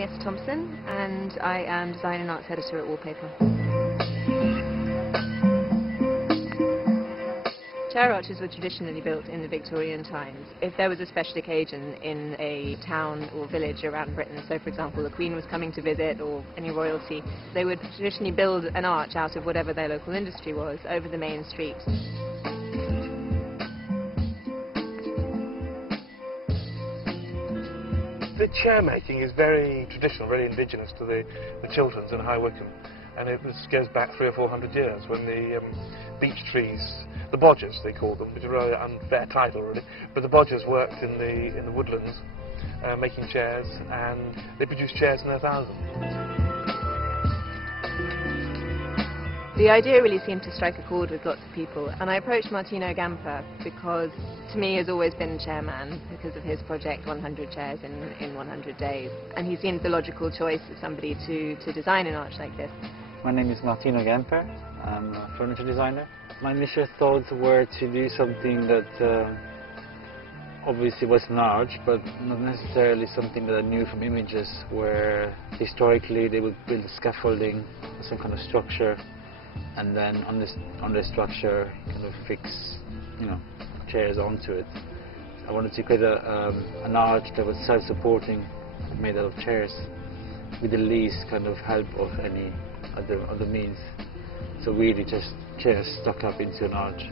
Agnes Thompson, and I am Design and Arts Editor at Wallpaper. Chair arches were traditionally built in the Victorian times. If there was a special occasion in a town or village around Britain, so for example the Queen was coming to visit or any royalty, they would traditionally build an arch out of whatever their local industry was over the main street. The chair making is very traditional, very indigenous to the Chilterns in High Wycombe, and it goes back 300 or 400 years when the beech trees, the bodgers they call them, which is a really unfair title really, but the bodgers worked in the woodlands making chairs, and they produced chairs in their thousands. The idea really seemed to strike a chord with lots of people, and I approached Martino Gamper because, to me, has always been chairman because of his project 100 Chairs in 100 Days, and he seemed the logical choice as somebody to design an arch like this. My name is Martino Gamper. I'm a furniture designer. My initial thoughts were to do something that obviously was an arch, but not necessarily something that I knew from images, where historically they would build scaffolding, some kind of structure, and then on the structure kind of fix, chairs onto it. I wanted to create an arch that was self-supporting, made out of chairs, with the least kind of help of any other means. So really just chairs stuck up into an arch.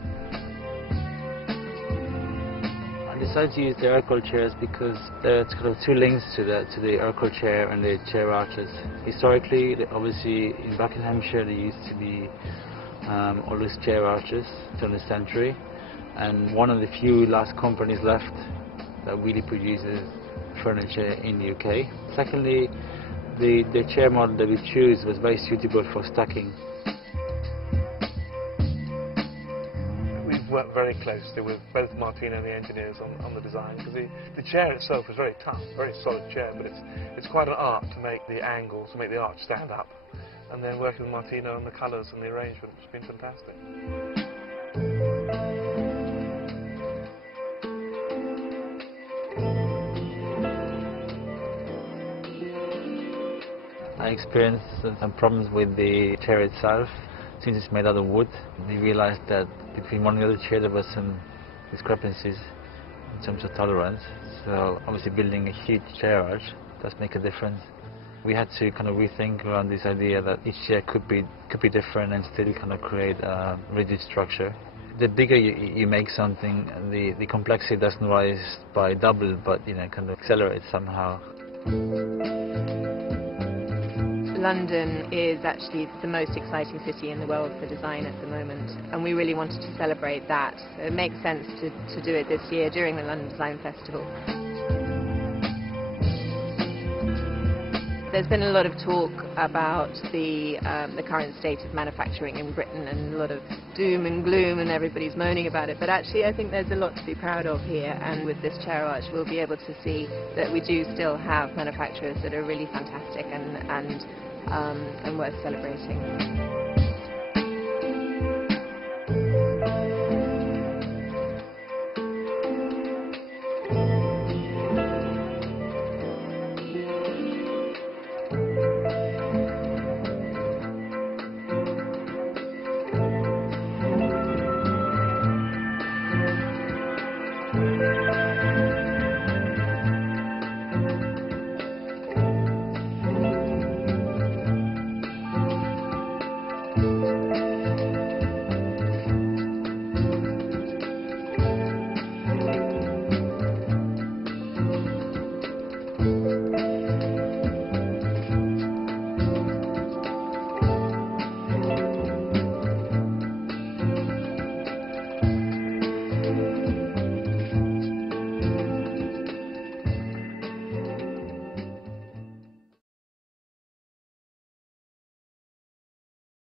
I decided to use the Urquhart chairs because there's kind of two links to the Urquhart chair and the chair arches. Historically, obviously in Buckinghamshire there used to be all these chair arches turn the century, and one of the few last companies left that really produces furniture in the UK. Secondly, the chair model that we choose was very suitable for stacking. We've worked very closely with both Martino and the engineers on the design, because the chair itself is very tough, very solid chair, but it's quite an art to make the angles, to make the arch stand up. And then working with Martino on the colours and the arrangement has been fantastic. I experienced some problems with the chair itself. Since it's made out of wood, we realized that between one and the other chair there was some discrepancies in terms of tolerance. So obviously building a huge chair arch does make a difference. We had to kind of rethink around this idea that each chair could be different and still kind of create a rigid structure. The bigger you make something, the complexity doesn't rise by double, but kind of accelerates somehow. London is actually the most exciting city in the world for design at the moment, and we really wanted to celebrate that. So it makes sense to do it this year during the London Design Festival. There's been a lot of talk about the current state of manufacturing in Britain, and a lot of doom and gloom, and everybody's moaning about it, but actually I think there's a lot to be proud of here, and with this chair arch we'll be able to see that we do still have manufacturers that are really fantastic and worth celebrating.